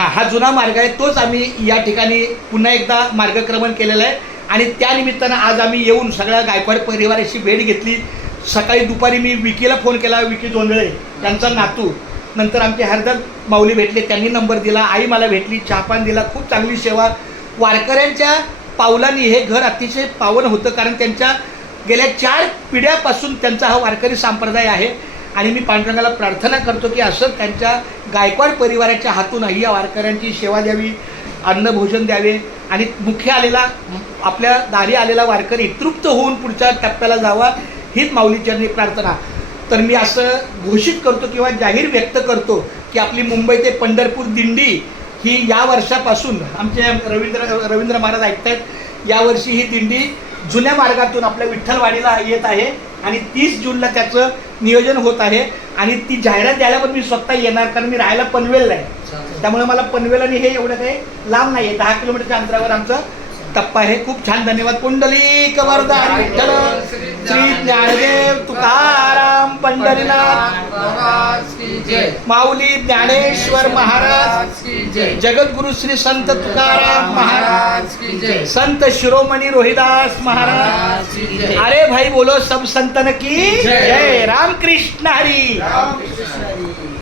हा जुना मार्ग आहे, तोच आम्ही या ठिकाणी पुन्हा एकदा मार्गक्रमण केलेलं आहे. आणि त्यानिमित्तानं आज आम्ही येऊन सगळ्या गायकवाड परिवाराची भेट घेतली. सकाळी दुपारी मी विकीला फोन केला, विकी जोंधळे त्यांचा नातू. नंतर आमचे हरदर माऊली भेटले, त्यांनी नंबर दिला. आई मला भेटली, चहापान दिला. खूप चांगली सेवा. वारकऱ्यांच्या पावलांनी हे घर अतिशय पावन होतं, कारण त्यांच्या गेल्या 4 पिढ्यापासून त्यांचा हा वारकरी संप्रदाय आहे. आणि मी पांडुरंगाला प्रार्थना करतो की असं त्यांच्या गायकवाड परिवाराच्या हातून ही या वारकऱ्यांची सेवा द्यावी, अन्नभोजन द्यावे आणि मुख्य आलेला आपल्या दारी आलेला वारकरी तृप्त होऊन पुढच्या टप्प्याला जावा, हीच माऊलीचरणी प्रार्थना. तर मी असं घोषित करतो किंवा जाहीर व्यक्त करतो की आपली मुंबई ते पंढरपूर दिंडी ही या वर्षापासून आमचे रवींद्र महाराज ऐकतायत, यावर्षी ही दिंडी जुन्या मार्गातून आपल्या विठ्ठलवाडीला येत आहे आणि 30 जूनला त्याचं नियोजन होत आहे. आणि ती जाहिरात द्यायला पण मी स्वतः येणार, कारण मी राहायला पनवेलला आहे. त्यामुळे मला पनवेल आणि हे एवढं काही लांब नाही आहे, 10 किलोमीटरच्या अंतरावर आमचा टप्पा आहे. खूप छान. धन्यवाद. पुंडलिक वरदा विठ्ठल श्री ज्ञानदेव तुकाराम पंढरीनाथ माऊली ज्ञानेश्वर महाराज, जगद्गुरु श्री संत तुकाराम महाराज, संत शिरोमणी रोहिदास महाराज. अरे भाई बोलो सब संतन की जय. राम कृष्ण हरी.